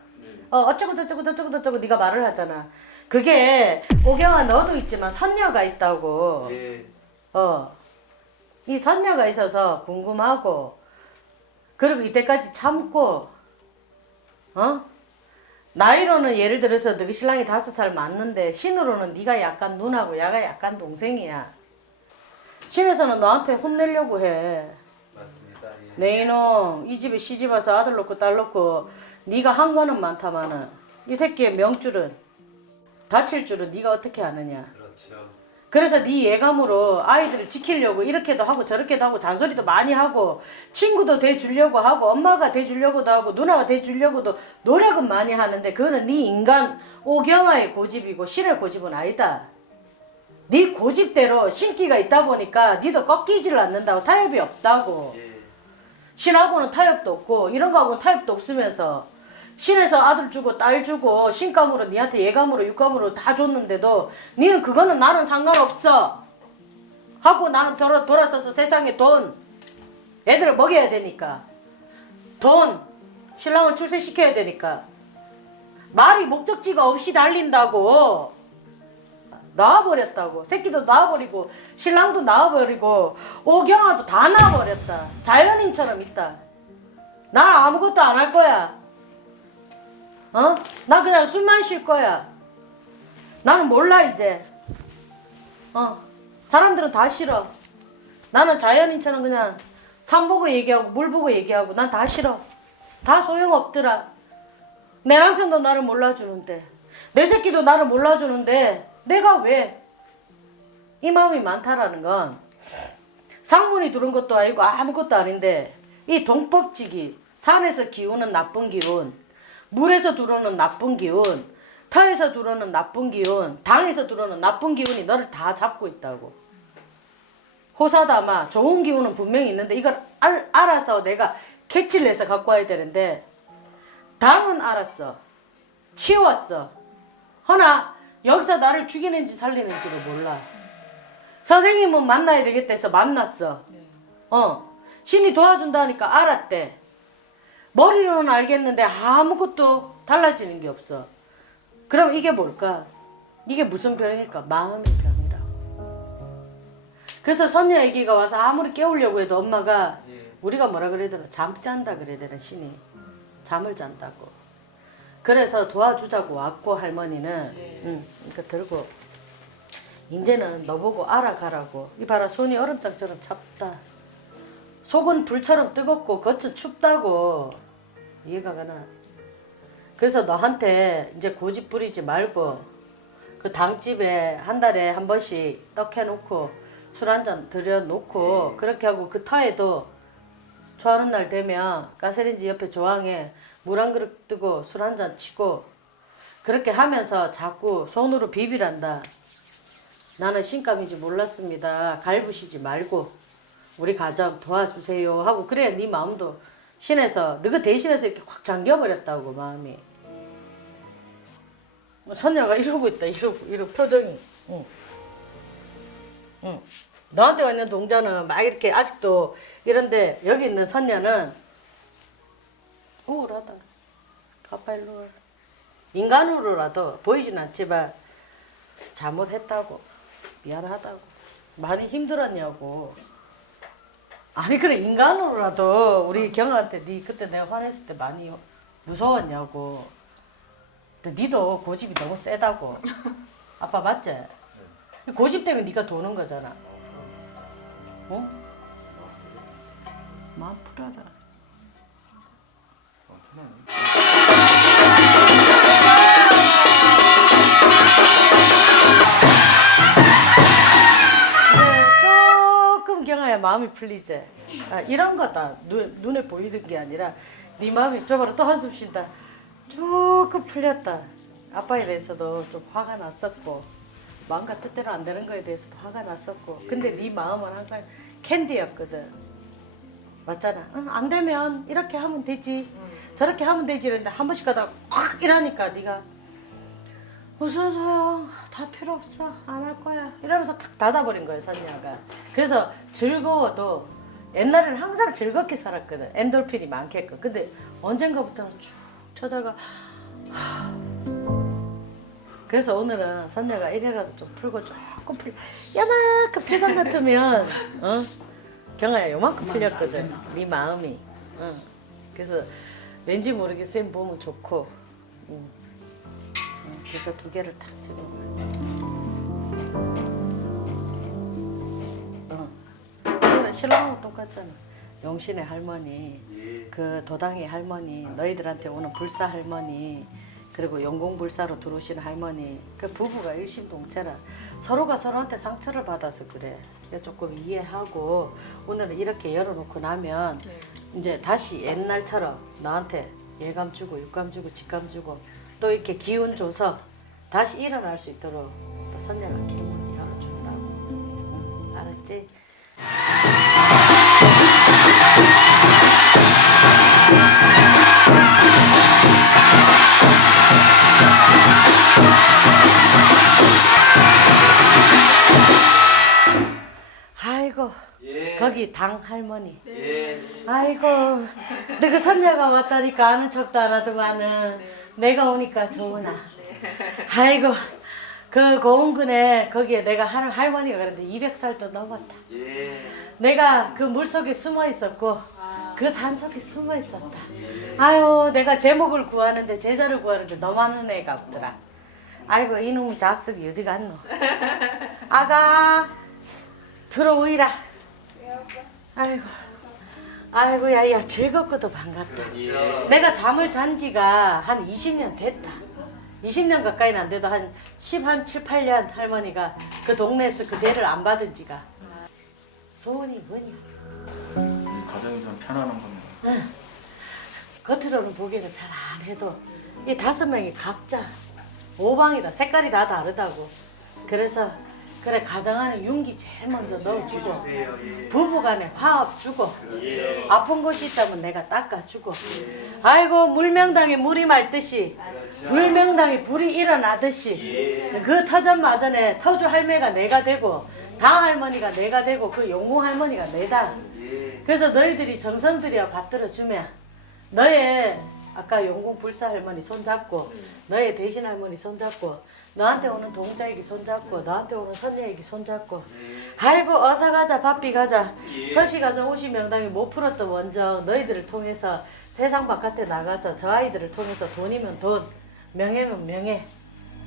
어쩌고 저쩌고 저쩌고 저쩌고 네가 말을 하잖아. 그게 오경아 너도 있지만 선녀가 있다고. 예. 이 선녀가 있어서 궁금하고 그리고 이때까지 참고 나이로는 예를 들어서 너희 신랑이 5살 맞는데 신으로는 네가 약간 누나고 얘가 약간 동생이야. 신에서는 너한테 혼내려고 해. 맞습니다. 예. 내 이놈 이 집에 시집 와서 아들 놓고 딸 놓고 네가 한 거는 많다마는 이 새끼의 명줄은 다칠 줄은 네가 어떻게 아느냐. 그렇죠. 그래서 네 예감으로 아이들을 지키려고 이렇게도 하고 저렇게도 하고 잔소리도 많이 하고 친구도 돼주려고 하고 엄마가 돼주려고도 하고 누나가 돼주려고도 노력은 많이 하는데 그거는 네 인간 오경아의 고집이고 신의 고집은 아니다. 네 고집대로 신기가 있다 보니까 니도 꺾이지를 않는다고. 타협이 없다고. 예. 신하고는 타협도 없고 이런 거하고는 타협도 없으면서 신에서 아들 주고 딸 주고 신감으로 니한테 예감으로 육감으로 다 줬는데도 니는 그거는 나는 상관없어 하고 나는 돌아서서 세상에 돈 애들을 먹여야 되니까 돈 신랑을 출세시켜야 되니까 말이 목적지가 없이 달린다고. 나와버렸다고. 새끼도 나와버리고 신랑도 나와버리고 오경아도 다 나와버렸다. 자연인처럼 있다. 난 아무것도 안 할 거야. 나 그냥 술만 쉴 거야. 나는 몰라 이제. 사람들은 다 싫어. 나는 자연인처럼 그냥 산 보고 얘기하고 물 보고 얘기하고 난 다 싫어. 다 소용없더라. 내 남편도 나를 몰라주는데 내 새끼도 나를 몰라주는데 내가 왜? 이 마음이 많다라는 건 상문이 들은 것도 아니고 아무것도 아닌데 이 동법지기 산에서 기우는 나쁜 기운, 물에서 들어오는 나쁜 기운, 터에서 들어오는 나쁜 기운, 당에서 들어오는 나쁜 기운이 너를 다 잡고 있다고. 호사다마 좋은 기운은 분명히 있는데 이걸 알아서 내가 캐치를 해서 갖고 와야 되는데 당은 알았어. 치웠어. 허나 여기서 나를 죽이는지 살리는지를 몰라. 선생님은 만나야 되겠다 해서 만났어. 신이 도와준다니까 알았대. 머리로는 알겠는데 아무것도 달라지는 게 없어. 그럼 이게 뭘까? 이게 무슨 병일까? 마음의 병이라. 그래서 선녀 얘기가 와서 아무리 깨우려고 해도 엄마가 우리가 뭐라 그래야 되나? 잠 잔다 그래야 되나 신이. 잠을 잔다고. 그래서 도와주자고 왔고 할머니는 이거 들고 이제는 너보고 알아가라고. 이 봐라 손이 얼음장처럼 찹다. 속은 불처럼 뜨겁고 겉은 춥다고. 이해가 가나? 그래서 너한테 이제 고집 부리지 말고 그 당집에 한 달에 한 번씩 떡 해놓고 술 한 잔 들여놓고 그렇게 하고 그 터에도 좋아하는 날 되면 가스레인지 옆에 조항에 물 한 그릇 뜨고 술 한 잔 치고 그렇게 하면서 자꾸 손으로 비비란다. 나는 신감인지 몰랐습니다. 갈부시지 말고 우리 가정 도와주세요 하고 그래야 네 마음도 신에서 너가 대신해서 이렇게 확 잠겨버렸다고 마음이. 선녀가 이러고 있다. 이러고 표정이. 응. 너한테 있는 동자는 막 이렇게 아직도 이런데 여기 있는 선녀는 우울하다. 가빠 일로 와. 인간으로라도 보이진 않지만 잘못했다고 미안하다고 많이 힘들었냐고. 아니 그래 인간으로라도 우리 경아한테 니 그때 내가 화냈을 때 많이 무서웠냐고. 근데 니도 고집이 너무 세다고. 아빠 맞지? 고집 때문에 니가 도는 거잖아. 어? 마음 풀어라. 조금 경아야 마음이 풀리지. 아, 이런 거다. 눈에 보이는 게 아니라 네 마음이 저봐라 또 한숨 쉰다. 조금 풀렸다. 아빠에 대해서도 좀 화가 났었고 마음 같은 대로 안 되는 거에 대해서도 화가 났었고 근데 네 마음은 항상 캔디였거든. 맞잖아. 응, 안 되면 이렇게 하면 되지. 저렇게 하면 되지. 이랬는데 한 번씩 가다가 확 이러니까 네가 무슨 소용 다 필요 없어 안 할 거야 이러면서 탁 닫아버린 거예요 선녀가. 그래서 즐거워도 옛날에는 항상 즐겁게 살았거든. 엔돌핀이 많게끔. 근데 언젠가부터는 쭉 찾아가 그래서 오늘은 선녀가 이래라도 좀 풀고 조금 풀 야만큼 표정 같으면 어? 경아야 요만큼 풀렸거든 네 마음이. 그래서 왠지 모르게 쌤 보면 좋고 그래서 두 개를 탁 찍어. 신랑하고 똑같잖아. 용신의 할머니, 그 도당의 할머니, 너희들한테 오는 불사 할머니, 그리고 용공불사로 들어오시는 할머니, 그 부부가 일심동체라. 서로가 서로한테 상처를 받아서 그래. 조금 이해하고 오늘은 이렇게 열어놓고 나면 이제 다시 옛날처럼 너한테 예감 주고 육감 주고 직감 주고 또 이렇게 기운 줘서 다시 일어날 수 있도록 또 선녀가 길문 열어준다고. 응, 알았지? 아이고 거기 당 할머니. 아이고 너그 선녀가 왔다니까 아는 척도 안 하더만은 내가 오니까 좋으나. 아이고 그 고운군에 거기에 내가 하는 할머니가 그런데 200살도 넘었다. 내가 그 물속에 숨어 있었고 그 산속에 숨어 있었다. 아유 내가 제목을 구하는데 제자를 구하는데 너무하는 애가 없더라. 아이고 이놈의 자식이 어디 갔노. 아가 들어오이라. 아이고 아이고 야야 즐겁고도 반갑다. 내가 잠을 잔 지가 한 20년 됐다. 20년 가까이는 안 돼도 한 7, 8년 할머니가 그 동네에서 그 죄를 안 받은 지가. 소원이 뭐냐? 가정이 좀 편안한 겁니다. 응. 겉으로는 보기에는 편안해도 이 5명이 각자 오방이다. 색깔이 다 다르다고. 그래서 그래 가정 안에 윤기 제일 먼저 넣어주고 부부간에 화합 주고 아픈 곳이 있다면 내가 닦아주고 아이고 물명당에 물이 맑듯이 불명당에 불이 일어나듯이 그 터전마전에 터주 할매가 내가 되고 당 할머니가 내가 되고 그 용궁 할머니가 내다. 그래서 너희들이 정성들이야 받들어주면 너의 아까 용궁 불사 할머니 손잡고 너의 대신 할머니 손잡고 너한테 오는 동자에게 손잡고 너한테 오는 선녀에게 손잡고 아이고 어서 가자 바삐 가자. 서시 가정 50명당이 못 풀었던 원정 너희들을 통해서 세상 바깥에 나가서 저 아이들을 통해서 돈이면 돈 명예면 명예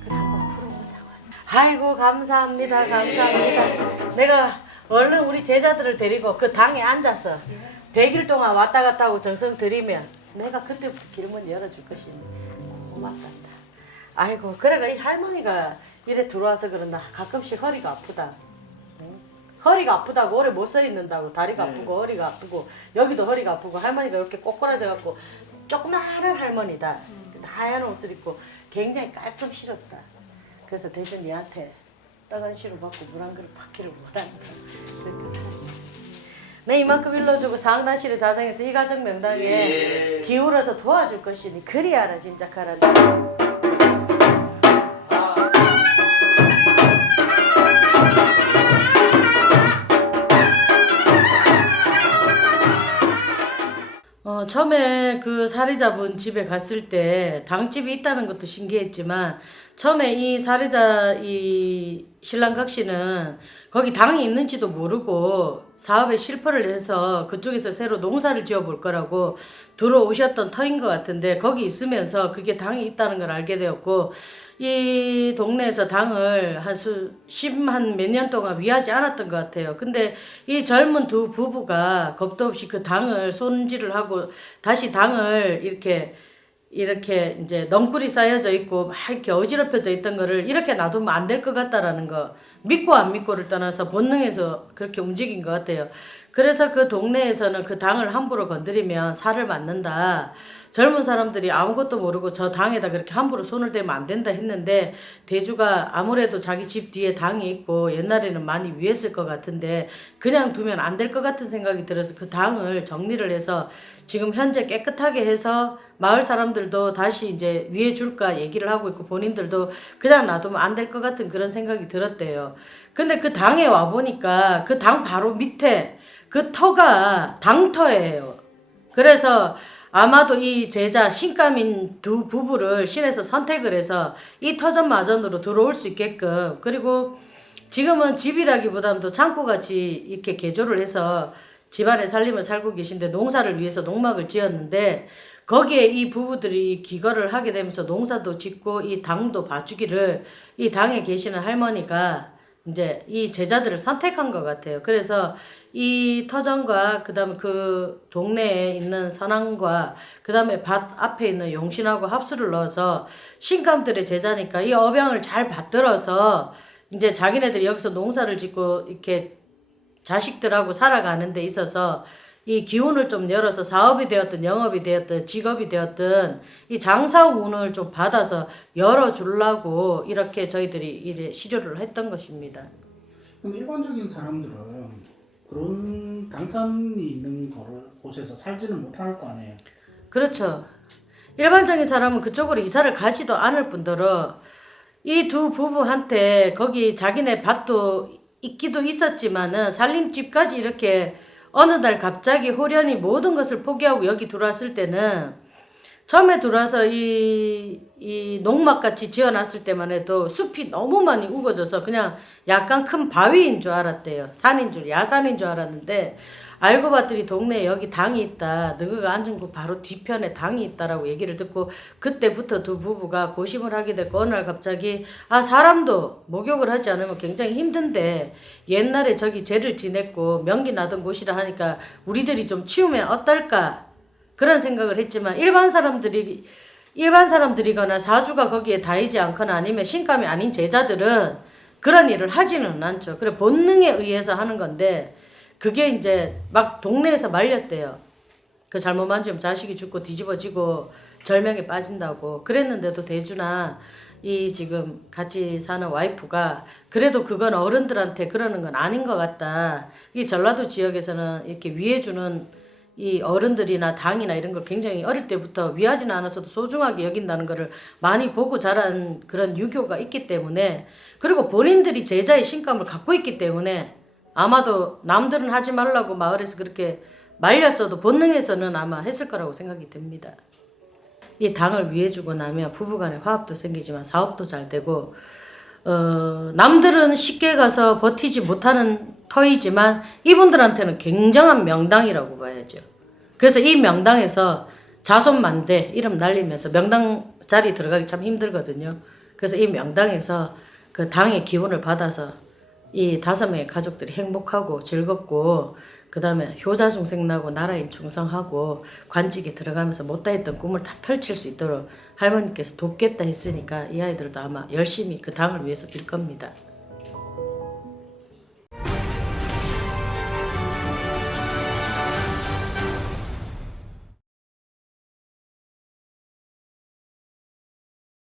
그래 한번 풀어보자고. 아이고 감사합니다 감사합니다. 내가 얼른 우리 제자들을 데리고 그 당에 앉아서 100일 동안 왔다 갔다 하고 정성 들이면 내가 그때부터 길문 열어줄 것이니 고맙단다. 아이고 그래가 이 할머니가 이래 들어와서 그런다. 가끔씩 허리가 아프다. 응? 허리가 아프다고 오래 못 서 있는다고. 다리가 아프고 허리가 아프고 여기도 허리가 아프고 할머니가 이렇게 꼬꾸라져 갖고 조그마한 할머니다. 하얀 옷을 입고 굉장히 깔끔 싫었다. 그래서 대신 얘한테 떡 한 시루 받고 물 한 그릇 받기를 원한다. 내 이만큼 일러주고 상단실의 자정에서 이 가정 명당에 기울어서 도와줄 것이니 그리하라 짐작하라. 처음에 그 살해자분 집에 갔을 때 당집이 있다는 것도 신기했지만 처음에 이 살해자 이 신랑 각 씨는 거기 당이 있는지도 모르고 사업에 실패를 해서 그쪽에서 새로 농사를 지어 볼 거라고 들어오셨던 터인 것 같은데 거기 있으면서 그게 당이 있다는 걸 알게 되었고 이 동네에서 당을 한 몇 년 동안 위하지 않았던 것 같아요. 근데 이 젊은 두 부부가 겁도 없이 그 당을 손질을 하고 다시 당을 이렇게 이제 넝쿨이 쌓여져 있고 막 이렇게 어지럽혀져 있던 거를 이렇게 놔두면 안 될 것 같다라는 거 믿고 안 믿고를 떠나서 본능에서 그렇게 움직인 것 같아요. 그래서 그 동네에서는 그 당을 함부로 건드리면 살을 맞는다. 젊은 사람들이 아무것도 모르고 저 당에다 그렇게 함부로 손을 대면 안 된다 했는데 대주가 아무래도 자기 집 뒤에 당이 있고 옛날에는 많이 위했을 것 같은데 그냥 두면 안 될 것 같은 생각이 들어서 그 당을 정리를 해서 지금 현재 깨끗하게 해서 마을 사람들도 다시 이제 위해 줄까 얘기를 하고 있고 본인들도 그냥 놔두면 안 될 것 같은 그런 생각이 들었대요. 근데 그 당에 와 보니까 그 당 바로 밑에 그 터가 당터예요. 그래서 아마도 이 제자 신감인 두 부부를 신에서 선택을 해서 이 터전 마전으로 들어올 수 있게끔 그리고 지금은 집이라기보다도 창고같이 이렇게 개조를 해서 집안의 살림을 살고 계신데 농사를 위해서 농막을 지었는데 거기에 이 부부들이 기거를 하게 되면서 농사도 짓고 이 당도 봐주기를 이 당에 계시는 할머니가 이제 이 제자들을 선택한 것 같아요. 그래서 이 터전과 그다음에 그 동네에 있는 선왕과 그다음에 밭 앞에 있는 용신하고 합수를 넣어서 신감들의 제자니까 이 업양을 잘 받들어서 이제 자기네들이 여기서 농사를 짓고 이렇게 자식들하고 살아가는 데 있어서 이 기운을 좀 열어서 사업이 되었든 영업이 되었든 직업이 되었든 이 장사 운을 좀 받아서 열어주려고 이렇게 저희들이 이래 시료를 했던 것입니다. 그럼 일반적인 사람들은 그런 당산이 있는 곳에서 살지는 못할 거 아니에요? 그렇죠. 일반적인 사람은 그쪽으로 이사를 가지도 않을 뿐더러 이 두 부부한테 거기 자기네 밭도 있기도 있었지만은 살림집까지 이렇게 어느 날 갑자기 호련히 모든 것을 포기하고 여기 들어왔을 때는 처음에 들어와서 이 농막같이 지어놨을 때만 해도 숲이 너무 많이 우거져서 그냥 약간 큰 바위인 줄 알았대요. 산인 줄, 야산인 줄 알았는데 알고 봤더니 동네에 여기 당이 있다. 너희가 앉은 곳 바로 뒤편에 당이 있다라고 얘기를 듣고 그때부터 두 부부가 고심을 하게 됐고 어느 날 갑자기 사람도 목욕을 하지 않으면 굉장히 힘든데 옛날에 저기 죄를 지냈고 명기 나던 곳이라 하니까 우리들이 좀 치우면 어떨까 그런 생각을 했지만 일반 사람들이거나 사주가 거기에 다이지 않거나 아니면 신감이 아닌 제자들은 그런 일을 하지는 않죠. 그래 본능에 의해서 하는 건데 그게 이제 막 동네에서 말렸대요. 그 잘못 만지면 자식이 죽고 뒤집어지고 절명에 빠진다고. 그랬는데도 대주나 이 지금 같이 사는 와이프가 그래도 그건 어른들한테 그러는 건 아닌 것 같다. 이 전라도 지역에서는 이렇게 위해주는 이 어른들이나 당이나 이런 걸 굉장히 어릴 때부터 위하지는 않았어도 소중하게 여긴다는 거를 많이 보고 자란 그런 유교가 있기 때문에 그리고 본인들이 제자의 신감을 갖고 있기 때문에 아마도 남들은 하지 말라고 마을에서 그렇게 말렸어도 본능에서는 아마 했을 거라고 생각이 됩니다. 이 당을 위해주고 나면 부부간에 화합도 생기지만 사업도 잘 되고 남들은 쉽게 가서 버티지 못하는 터이지만 이분들한테는 굉장한 명당이라고 봐야죠. 그래서 이 명당에서 자손만대 이름 날리면서 명당 자리 들어가기 참 힘들거든요. 그래서 이 명당에서 그 당의 기운을 받아서 이 5명의 가족들이 행복하고 즐겁고 그 다음에 효자중생나고 나라인 충성하고 관직에 들어가면서 못다했던 꿈을 다 펼칠 수 있도록 할머니께서 돕겠다 했으니까 이 아이들도 아마 열심히 그 당을 위해서 빌 겁니다.